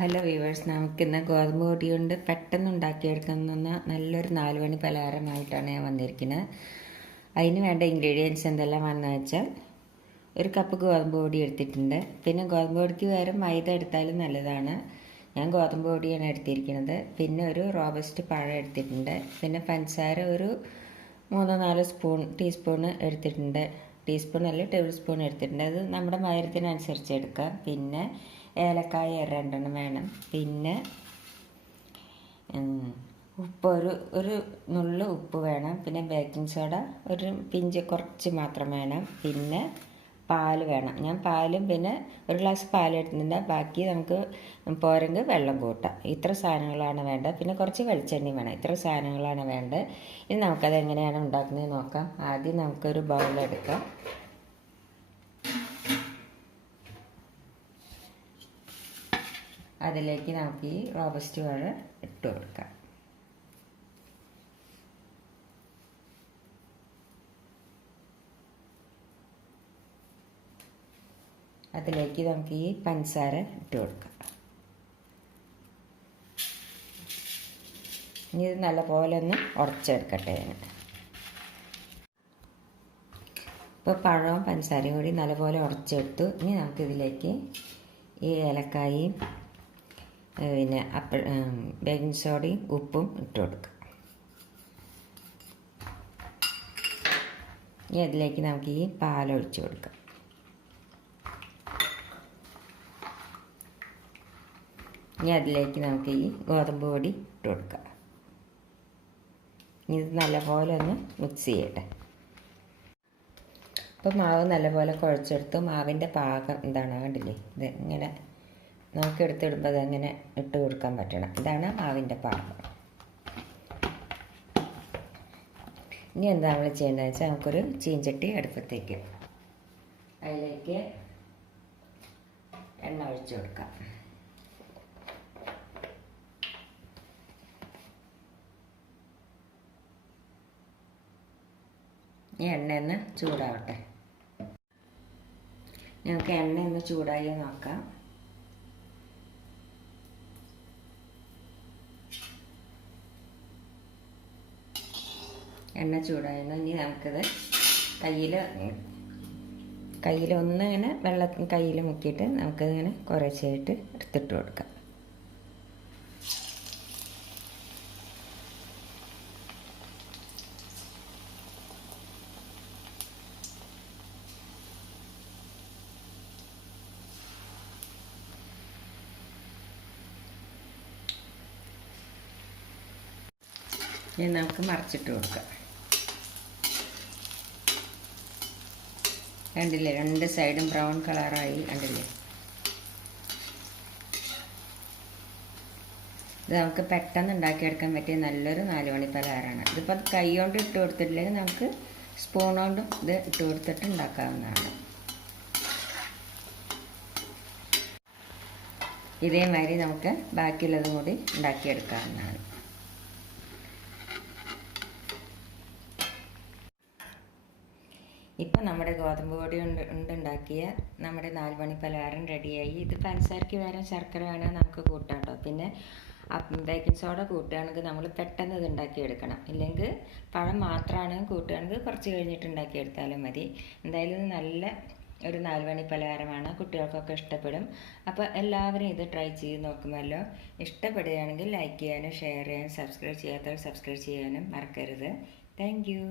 Hello viewers, നമുക്കിന്ന് ഗോതമ്പ് പൊടി കൊണ്ട് പെട്ടെന്ന് ഉണ്ടാക്കിയെടുക്കുന്ന നല്ലൊരു 4 മണി പലഹാരമായിട്ടാണ് ഞാൻ വന്നിരിക്കുന്നത്. അതിന് വേണ്ട ഇൻഗ്രീഡിയൻസ് എന്തെല്ലാമാണെന്ന് വെച്ചാൽ, ഒരു കപ്പ് ഗോതമ്പ് പൊടി എടുത്തിട്ടുണ്ട്. പിന്നെ ഗോതമ്പ് പൊടിക്ക് വേറെ മൈദ എടുത്താലും നല്ലതാണ്. ഞാൻ ഗോതമ്പ് പൊടിയാണ് എടുത്തിരിക്കുന്നത്. പിന്നെ ഒരു റോബസ്റ്റ് പഴം എടുത്തിട്ടുണ്ട്. പിന്നെ പഞ്ചസാര ഒരു 3-4 ടീസ്പൂണ് എടുത്തിട്ടുണ്ട്. ടീസ്പൂൺ അല്ല, ടേബിൾ സ്പൂൺ എടുത്തിട്ടുണ്ട്. അത് നമ്മുടെ മധുരത്തിനനുസരിച്ച് എടുക്കാം. പിന്നെ ഏലക്കായ 2 വേണം. പിന്നെ ഉപ്പ് ഒരു നുള്ളു ഉപ്പ് വേണം. പിന്നെ ബേക്കിംഗ് സോഡ ഒരു പിഞ്ച് കുറച്ച് മാത്രം വേണം. പിന്നെ പാൽ വേണം. ഞാൻ പാലും പിന്നെ ഒരു ഗ്ലാസ് പാൽ എടുത്തിട്ടുണ്ട്. ബാക്കി നമുക്ക് പോരെങ്കിൽ വെള്ളം കൂട്ടാം. ഇത്ര സാധനങ്ങളാണ് വേണ്ടത്. പിന്നെ കുറച്ച് വെളിച്ചെണ്ണ വേണം. ഇത്ര സാധനങ്ങളാണ് വേണ്ടത്. ഇനി നമുക്കത് എങ്ങനെയാണ് ഉണ്ടാക്കുന്നത് നോക്കാം. ആദ്യം നമുക്കൊരു ബൗളെടുക്കാം. അതിലേക്ക് നമുക്ക് ഈ റോബസ്റ്റ് പഴം ഇട്ട് കൊടുക്കാം. അതിലേക്ക് നമുക്ക് ഈ പഞ്ചസാര ഇട്ട് കൊടുക്കാം. ഇനി ഇത് നല്ലപോലെ ഒന്ന് ഉടച്ചെടുക്കട്ടെ. ഇപ്പോൾ പഴവും പഞ്ചസാരയും കൂടി നല്ലപോലെ ഉടച്ചെടുത്തു. ഇനി നമുക്കിതിലേക്ക് ഈ ഏലക്കായും പിന്നെ ബേക്കിംഗ് സോഡയും ഉപ്പും ഇട്ട് കൊടുക്കാം. ഇനി അതിലേക്ക് നമുക്ക് ഈ പാലൊഴിച്ച് കൊടുക്കാം. ഇനി അതിലേക്ക് നമുക്ക് ഈ ഗോതമ്പ് പൊടി ഇട്ട് കൊടുക്കാം. ഇനി ഇത് നല്ലപോലെ ഒന്ന് മിക്സ് ചെയ്യട്ടെ. ഇപ്പോൾ മാവ് നല്ലപോലെ കുഴച്ചെടുത്ത് മാവിൻ്റെ പാകം എന്താണ് കണ്ടില്ലേ, ഇത് ഇങ്ങനെ നമുക്ക് എടുത്തിടുമ്പോൾ അതങ്ങനെ ഇട്ട് കൊടുക്കാൻ പറ്റണം. ഇതാണ് മാവിൻ്റെ പാകം. ഇനി എന്താ നമ്മൾ ചെയ്യേണ്ടതെന്ന് വെച്ചാൽ, നമുക്കൊരു ചീഞ്ചട്ടി അടുപ്പത്തേക്ക് അതിലേക്ക് എണ്ണ ഒഴിച്ച് കൊടുക്കാം. ഈ എണ്ണ ഒന്ന് ചൂടാവട്ടെ. ഞങ്ങൾക്ക് എണ്ണ ഒന്ന് ചൂടായി നോക്കാം. എണ്ണ ചൂടായിരുന്നു. ഇനി നമുക്കിത് കയ്യിലൊന്നിങ്ങനെ വെള്ളം കയ്യിൽ മുക്കിയിട്ട് നമുക്കിതിങ്ങനെ കുറച്ചായിട്ട് എടുത്തിട്ട് കൊടുക്കാം. ഇനി നമുക്ക് മറിച്ചിട്ട് കൊടുക്കാം. കണ്ടില്ലേ, 2 സൈഡും ബ്രൗൺ കളറായി. കണ്ടില്ലേ, ഇത് നമുക്ക് പെട്ടെന്ന് ഉണ്ടാക്കിയെടുക്കാൻ പറ്റിയ നല്ലൊരു 4 മണി പലഹാരമാണ്. ഇതിപ്പോൾ കൈ കൊണ്ട് ഇട്ട് കൊടുത്തിട്ടില്ലെങ്കിൽ നമുക്ക് സ്പൂൺ കൊണ്ടും ഇത് ഇട്ട് കൊടുത്തിട്ട് ഉണ്ടാക്കാവുന്നതാണ്. ഇതേമാതിരി നമുക്ക് ബാക്കിയുള്ളതും കൂടി ഉണ്ടാക്കിയെടുക്കാവുന്നതാണ്. ഇപ്പം നമ്മുടെ ഗോതമ്പ് പൊടി ഉണ്ടാക്കിയ നമ്മുടെ 4 മണി പലഹാരം റെഡിയായി. ഇത് പഞ്ചസാരയ്ക്ക് വേറെ ശർക്കര വേണമെങ്കിൽ നമുക്ക് കൂട്ടാം കേട്ടോ. പിന്നെ ബേക്കിംഗ് സോഡ കൂട്ടുകയാണെങ്കിൽ നമ്മൾ പെട്ടെന്ന് ഇത് ഉണ്ടാക്കിയെടുക്കണം. ഇല്ലെങ്കിൽ പഴം മാത്രമാണ് കൂട്ടുകയാണെങ്കിൽ കുറച്ച് കഴിഞ്ഞിട്ട് ഉണ്ടാക്കിയെടുത്താലും മതി. എന്തായാലും നല്ല ഒരു 4 മണി പലഹാരമാണ്. കുട്ടികൾക്കൊക്കെ ഇഷ്ടപ്പെടും. അപ്പോൾ എല്ലാവരും ഇത് ട്രൈ ചെയ്ത് നോക്കുമല്ലോ. ഇഷ്ടപ്പെടുകയാണെങ്കിൽ ലൈക്ക് ചെയ്യാനും ഷെയർ ചെയ്യാനും സബ്സ്ക്രൈബ് ചെയ്യാത്തവർ സബ്സ്ക്രൈബ് ചെയ്യാനും മറക്കരുത്. Thank you.